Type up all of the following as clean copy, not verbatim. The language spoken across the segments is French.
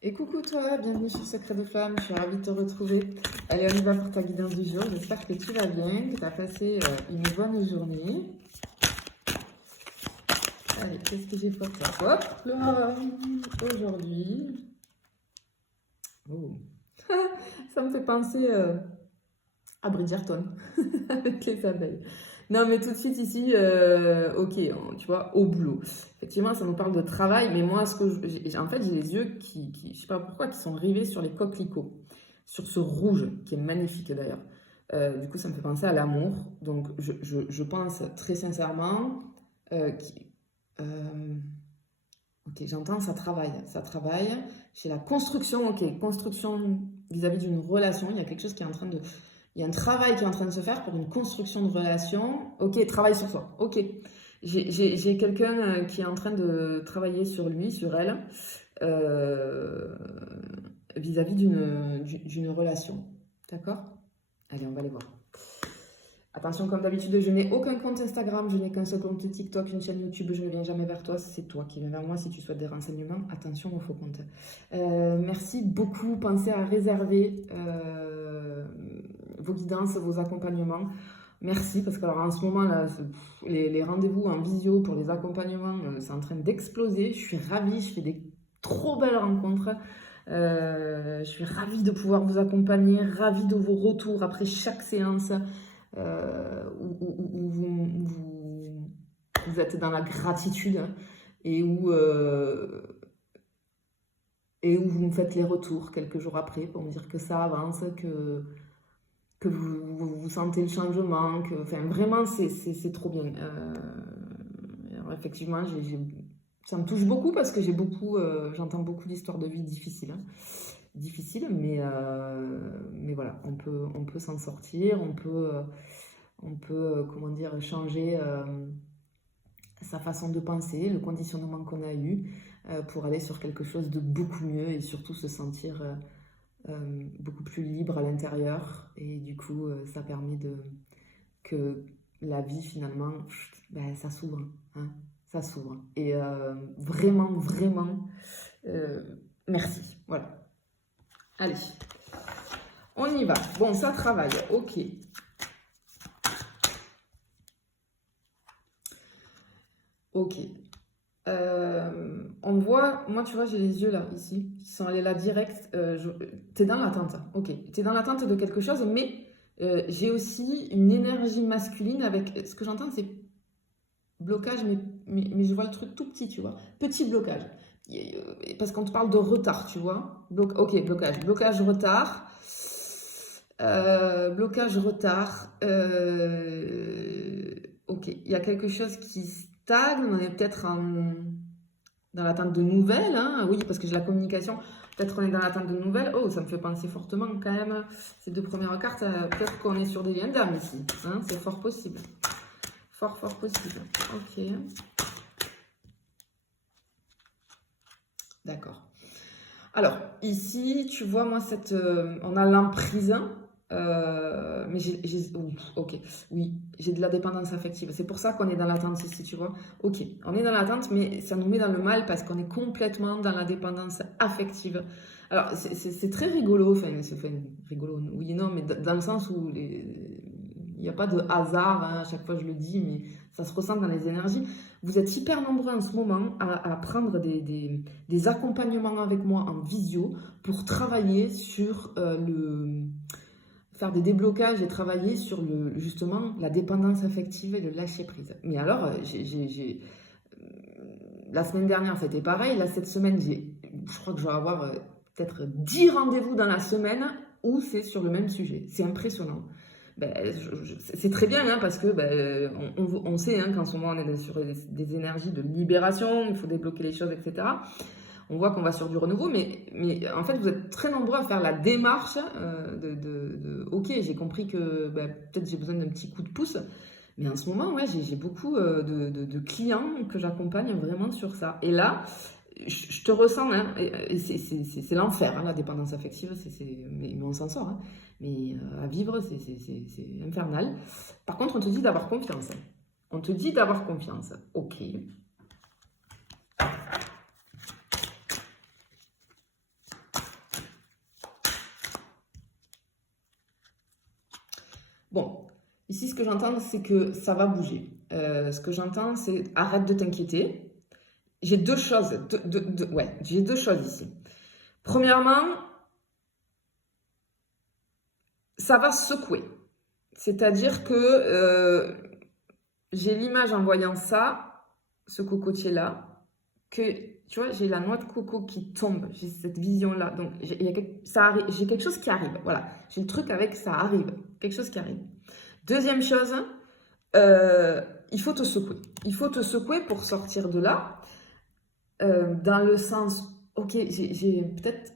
Et coucou toi, bienvenue sur Secret de Flamme, je suis ravie de te retrouver. Allez, on y va pour ta guidance du jour. J'espère que tu vas bien, que tu as passé une bonne journée. Allez, qu'est-ce que j'ai pour toi? Hop là, aujourd'hui. Oh. Ça me fait penser à Bridgerton, avec les abeilles. Non, mais tout de suite ici, ok, tu vois, au boulot. Effectivement, ça nous parle de travail, mais moi, en fait, j'ai les yeux je sais pas pourquoi, qui sont rivés sur les coquelicots, sur ce rouge, qui est magnifique d'ailleurs. Du coup, ça me fait penser à l'amour. Donc, je pense très sincèrement, euh, qui- euh, ok, j'entends ça travaille. Chez la construction, ok, construction vis-à-vis d'une relation, il y a quelque chose qui est en train de il y a un travail qui est en train de se faire pour une construction de relation. Ok, travail sur soi. Ok. J'ai quelqu'un qui est en train de travailler sur lui, sur elle, euh, vis-à-vis d'une relation. D'accord? Allez, on va les voir. Attention, comme d'habitude, je n'ai aucun compte Instagram, je n'ai qu'un seul compte TikTok, une chaîne YouTube, je ne viens jamais vers toi, c'est toi qui viens vers moi si tu souhaites des renseignements. Attention au faux compte. Merci beaucoup, pensez à réserver vos guidances, vos accompagnements. Merci, parce que alors, en ce moment, là, les rendez-vous en visio pour les accompagnements, c'est en train d'exploser. Je suis ravie, je fais des trop belles rencontres. Je suis ravie de pouvoir vous accompagner, ravie de vos retours après chaque séance où vous êtes dans la gratitude et où vous me faites les retours quelques jours après pour me dire que ça avance, que vous sentez le changement, que enfin, vraiment c'est trop bien. Alors, effectivement, ça me touche beaucoup parce que j'entends beaucoup d'histoires de vie difficiles. Hein. Difficiles, mais voilà, on peut s'en sortir, on peut comment dire, changer sa façon de penser, le conditionnement qu'on a eu pour aller sur quelque chose de beaucoup mieux et surtout se sentir beaucoup plus libre à l'intérieur. Et du coup, ça permet que la vie finalement, ben, ça s'ouvre. Hein, ça s'ouvre. Et vraiment, vraiment, euh, merci. Voilà. Allez, on y va. Bon, ça travaille. Ok. Ok. On voit, moi tu vois, j'ai les yeux là, ici, qui sont allés là direct. T'es dans l'attente, ok. T'es dans l'attente de quelque chose, mais j'ai aussi une énergie masculine avec. Ce que j'entends, c'est blocage, mais je vois le truc tout petit, tu vois. Petit blocage. Parce qu'on te parle de retard, tu vois. Ok, blocage. Blocage, retard. Blocage, retard. Ok, il y a quelque chose qui stagne. On est peut-être dans l'attente de nouvelles. Hein. Oui, parce que j'ai la communication. Peut-être qu'on est dans l'attente de nouvelles. Oh, ça me fait penser fortement quand même. Ces deux premières cartes, peut-être qu'on est sur des liens d'âme ici. Hein, c'est fort possible. Fort, fort possible. Ok. D'accord. Alors, ici, tu vois, moi, on a l'emprise, mais ok, oui, j'ai de la dépendance affective. C'est pour ça qu'on est dans l'attente ici, tu vois. Ok, on est dans l'attente, mais ça nous met dans le mal parce qu'on est complètement dans la dépendance affective. Alors, c'est très rigolo, rigolo, oui et non, mais dans le sens où il n'y a pas de hasard, hein, à chaque fois je le dis, mais ça se ressent dans les énergies. Vous êtes hyper nombreux en ce moment à prendre des accompagnements avec moi en visio pour travailler sur faire des déblocages et travailler sur justement la dépendance affective et le lâcher prise. Mais alors, la semaine dernière, c'était pareil. Là, cette semaine, je crois que je vais avoir peut-être 10 rendez-vous dans la semaine où c'est sur le même sujet. C'est impressionnant. Ben, c'est très bien hein, parce que ben, on sait hein, qu'en ce moment on est sur des énergies de libération, il faut débloquer les choses, etc. On voit qu'on va sur du renouveau, mais en fait vous êtes très nombreux à faire la démarche ok, j'ai compris que ben, peut-être j'ai besoin d'un petit coup de pouce, mais en ce moment ouais, j'ai beaucoup de clients que j'accompagne vraiment sur ça. Et là, je te ressens, hein, et c'est l'enfer, hein, la dépendance affective, mais on s'en sort. Hein. Mais à vivre, c'est infernal. Par contre, on te dit d'avoir confiance. On te dit d'avoir confiance. Ok. Ici, ce que j'entends, c'est que ça va bouger. Ce que j'entends, c'est arrête de t'inquiéter. J'ai deux choses. J'ai deux choses ici. Premièrement, ça va secouer. C'est-à-dire que j'ai l'image en voyant ça, ce cocotier-là, que, tu vois, j'ai la noix de coco qui tombe. J'ai cette vision-là. Donc, j'ai quelque chose qui arrive. Voilà. J'ai le truc avec ça arrive. Quelque chose qui arrive. Deuxième chose, il faut te secouer. Il faut te secouer pour sortir de là. Dans le sens, ok, j'ai peut-être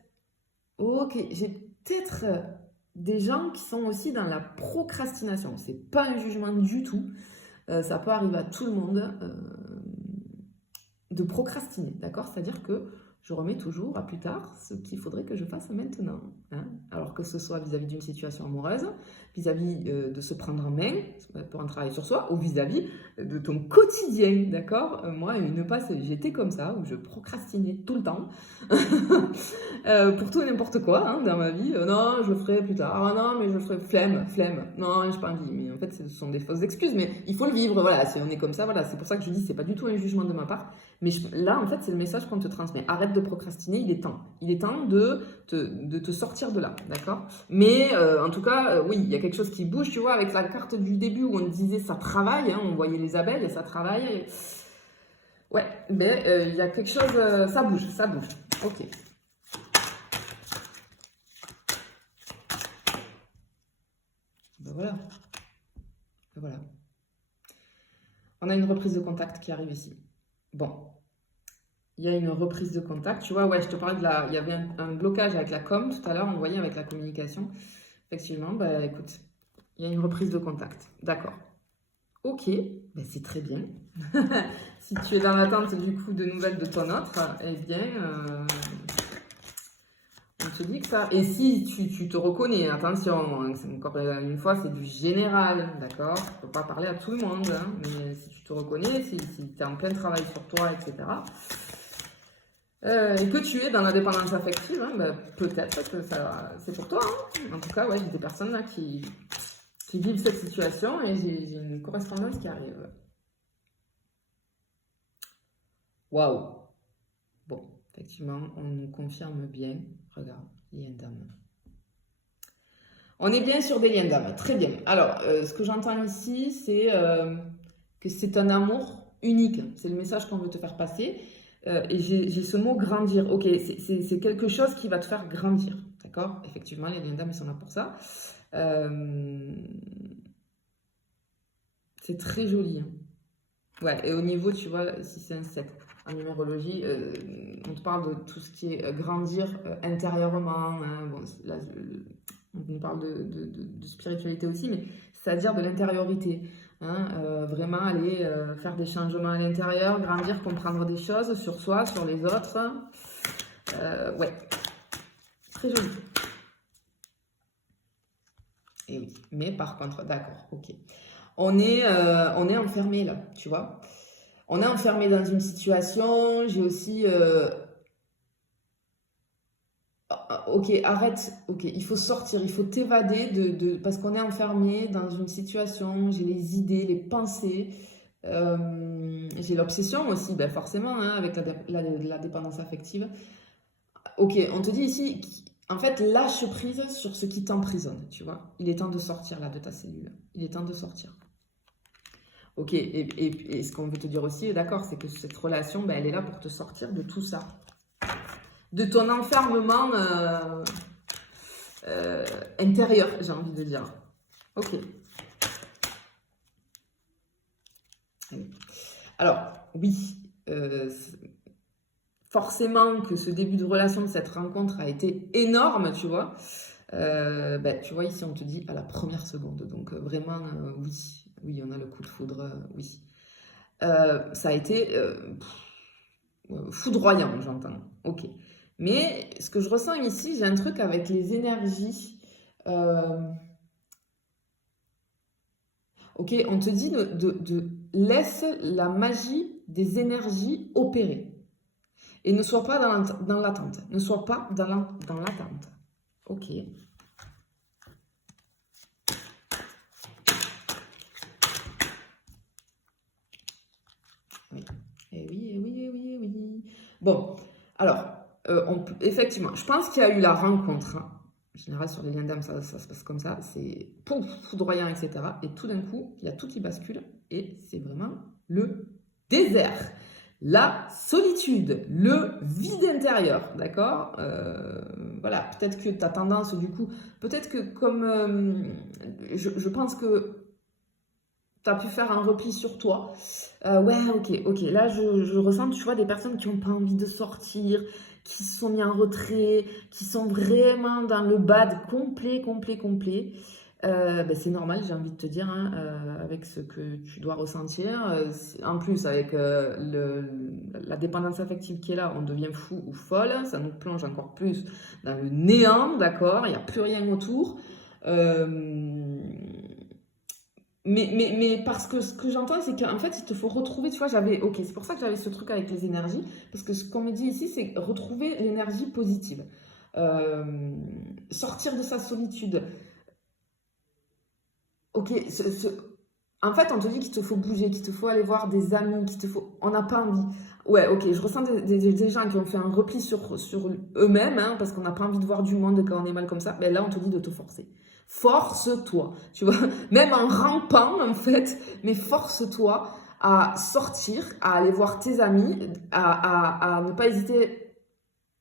des gens qui sont aussi dans la procrastination. C'est pas un jugement du tout. Ça peut arriver à tout le monde de procrastiner, d'accord? C'est-à-dire que je remets toujours à plus tard ce qu'il faudrait que je fasse maintenant. Hein, alors que ce soit vis-à-vis d'une situation amoureuse, vis-à-vis de se prendre en main pour un travail sur soi, ou vis-à-vis de ton quotidien, d'accord? Moi, j'étais comme ça, où je procrastinais tout le temps, pour tout et n'importe quoi hein, dans ma vie. Non, je ferai plus tard. Ah non, mais je ferai flemme. Non, j'ai pas envie. Mais en fait, ce sont des fausses excuses, mais il faut le vivre. Voilà, si on est comme ça, voilà, c'est pour ça que je dis, c'est pas du tout un jugement de ma part. Mais là, en fait, c'est le message qu'on te transmet. Arrête de procrastiner, il est temps. Il est temps de te sortir de là, d'accord? Mais en tout cas, oui, il y a quelque chose qui bouge, tu vois, avec la carte du début où on disait ça travaille, hein, on voyait les abeilles et ça travaille. Ouais, mais il y a quelque chose, ça bouge. Ok. Ben voilà. On a une reprise de contact qui arrive ici. Bon. Il y a une reprise de contact. Tu vois, ouais, je te parlais il y avait un blocage avec la com tout à l'heure, on voyait avec la communication. Effectivement, bah écoute, il y a une reprise de contact. D'accord. Ok, ben c'est très bien. Si tu es dans l'attente du coup de nouvelles de ton autre, eh bien, on te dit que ça. Et si tu te reconnais, attention, encore une fois, c'est du général, d'accord? Je ne peux pas parler à tout le monde, hein, mais si tu te reconnais, si tu es en plein travail sur toi, etc. Et que tu es dans la dépendance affective, hein, ben, peut-être que c'est pour toi. Hein. En tout cas, ouais, j'ai des personnes là qui vivent cette situation et j'ai une correspondance qui arrive. Waouh! Bon, effectivement, on nous confirme bien. Regarde, lien d'âme. On est bien sur des liens d'âme. Très bien. Alors, ce que j'entends ici, c'est que c'est un amour unique. C'est le message qu'on veut te faire passer. Et j'ai ce mot grandir. Ok, c'est quelque chose qui va te faire grandir. D'accord? Effectivement, les liens d'âme, ils sont là pour ça. C'est très joli. Hein. Ouais, et au niveau, tu vois, si c'est un 7 en numérologie, on te parle de tout ce qui est grandir intérieurement. Hein. Bon, là, on parle de spiritualité aussi, mais c'est-à-dire de l'intériorité. Hein, vraiment aller faire des changements à l'intérieur, grandir, comprendre des choses sur soi, sur les autres. Ouais, très joli. Et oui, mais par contre, d'accord, ok. On est enfermé là, tu vois. On est enfermé dans une situation, j'ai aussi... ok, arrête, ok, il faut sortir, il faut t'évader parce qu'on est enfermé dans une situation, j'ai les idées, les pensées, j'ai l'obsession aussi, ben forcément, hein, avec la dépendance affective. Ok, on te dit ici, en fait, lâche prise sur ce qui t'emprisonne, tu vois. Il est temps de sortir là de ta cellule, il est temps de sortir. Ok, et ce qu'on veut te dire aussi, d'accord, c'est que cette relation, ben, elle est là pour te sortir de tout ça. De ton enfermement intérieur, j'ai envie de dire. Ok. Alors, oui, forcément que ce début de relation, cette rencontre a été énorme, tu vois. Ben, tu vois, ici, on te dit à la première seconde. Donc, vraiment, oui, on a le coup de foudre, oui. Ça a été foudroyant, j'entends. Ok. Mais ce que je ressens ici, j'ai un truc avec les énergies. Ok, on te dit de laisse la magie des énergies opérer. Et ne sois pas dans l'attente. Ne sois pas dans l'attente. Ok. Eh oui, eh oui, eh oui, eh oui. Bon, alors, effectivement, je pense qu'il y a eu la rencontre, hein. En général, sur les liens d'âme, ça se passe comme ça. C'est pouf, foudroyant, etc. Et tout d'un coup, il y a tout qui bascule. Et c'est vraiment le désert, la solitude, le vide intérieur. D'accord. Voilà, peut-être que tu as tendance, du coup, peut-être que comme je pense que tu as pu faire un repli sur toi. Ouais, ok. Là, je ressens, tu vois, des personnes qui n'ont pas envie de sortir, qui se sont mis en retrait, qui sont vraiment dans le bad complet. Ben, c'est normal, j'ai envie de te dire, hein, avec ce que tu dois ressentir. En plus, avec la dépendance affective qui est là, on devient fou ou folle. Ça nous plonge encore plus dans le néant, d'accord? Il n'y a plus rien autour. Euh, mais parce que ce que j'entends, c'est qu'en fait, il te faut retrouver, tu vois, ok, c'est pour ça que j'avais ce truc avec les énergies, parce que ce qu'on me dit ici, c'est retrouver l'énergie positive. Euh, Sortir de sa solitude. Ok, en fait, on te dit qu'il te faut bouger, qu'il te faut aller voir des amis, qu'il te faut... On n'a pas envie. Ouais, ok, je ressens des gens qui ont fait un repli sur eux-mêmes, hein, parce qu'on n'a pas envie de voir du monde quand on est mal comme ça. Ben là, on te dit de te forcer. Force-toi, tu vois, même en rampant, en fait, mais force-toi à sortir, à aller voir tes amis, à ne pas hésiter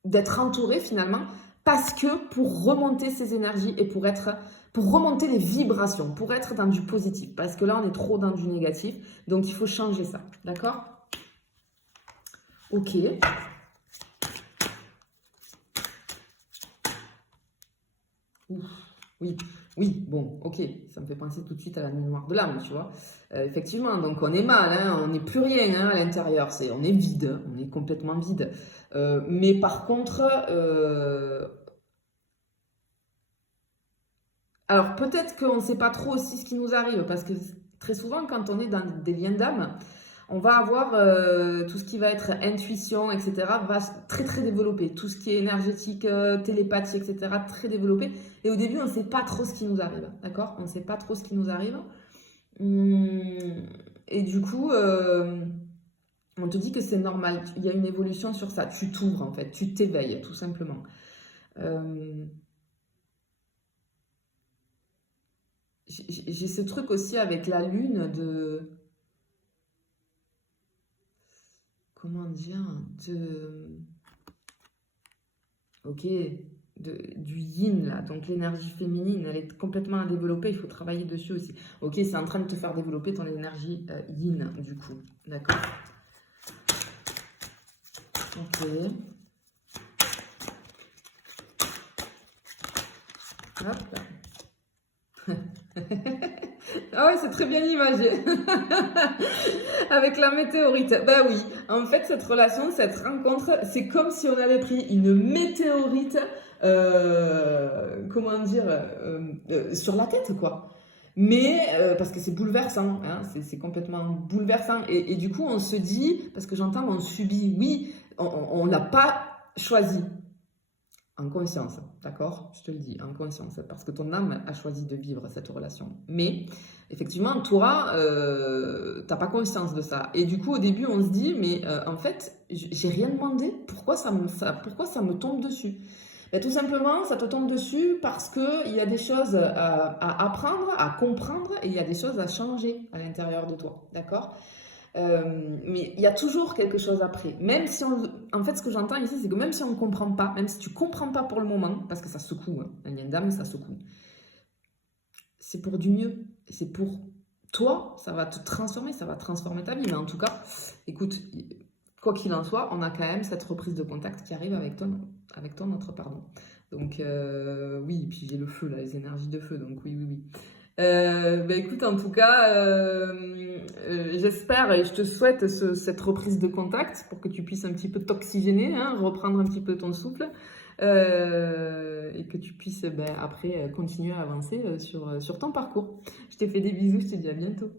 d'être entouré finalement, parce que pour remonter ces énergies et pour remonter les vibrations, pour être dans du positif, parce que là on est trop dans du négatif, donc il faut changer ça, d'accord? Ok. Ouf. Oui, oui, bon, ok, ça me fait penser tout de suite à la nuit noire de l'âme, tu vois. Effectivement, donc on est mal, hein, on n'est plus rien hein, à l'intérieur, on est vide, on est complètement vide. Mais par contre, alors peut-être qu'on ne sait pas trop aussi ce qui nous arrive, parce que très souvent, quand on est dans des liens d'âme, on va avoir tout ce qui va être intuition, etc., va très très développer. Tout ce qui est énergétique, télépathie, etc., très développé. Et au début, on ne sait pas trop ce qui nous arrive, d'accord? On ne sait pas trop ce qui nous arrive. Et du coup, on te dit que c'est normal. Il y a une évolution sur ça. Tu t'ouvres, en fait. Tu t'éveilles, tout simplement. Euh, j'ai ce truc aussi avec la lune de... Comment dire? De... Ok, du yin là, donc l'énergie féminine, elle est complètement à développer, il faut travailler dessus aussi. Ok, c'est en train de te faire développer ton énergie yin du coup, d'accord? Ok. Hop. Ah ouais, c'est très bien imagé. Avec la météorite. Bah oui, en fait, cette relation, cette rencontre, c'est comme si on avait pris une météorite, comment dire, sur la tête, quoi. Mais, parce que c'est bouleversant, hein, c'est complètement bouleversant. Et du coup, on se dit, parce que j'entends, on subit, oui, on l'a pas choisi. En conscience, d'accord? Je te le dis, en conscience, parce que ton âme a choisi de vivre cette relation. Mais effectivement, toi, t'as pas conscience de ça. Et du coup, au début, on se dit, mais en fait, j'ai rien demandé. Pourquoi ça me tombe dessus? Ben, tout simplement, ça te tombe dessus parce que il y a des choses à apprendre, à comprendre, et il y a des choses à changer à l'intérieur de toi, d'accord? Mais il y a toujours quelque chose après. Même si on... En fait, ce que j'entends ici, c'est que même si on ne comprend pas, même si tu ne comprends pas pour le moment, parce que ça secoue, hein, un lien d'âme, ça secoue, c'est pour du mieux. C'est pour toi, ça va te transformer, ça va transformer ta vie. Mais en tout cas, écoute, quoi qu'il en soit, on a quand même cette reprise de contact qui arrive avec ton autre, pardon. Donc, oui, puis j'ai le feu, là, les énergies de feu, donc oui. Bah écoute, en tout cas, j'espère et je te souhaite cette reprise de contact pour que tu puisses un petit peu t'oxygéner, hein, reprendre un petit peu ton souffle et que tu puisses après continuer à avancer sur ton parcours. Je te fais des bisous, je te dis à bientôt.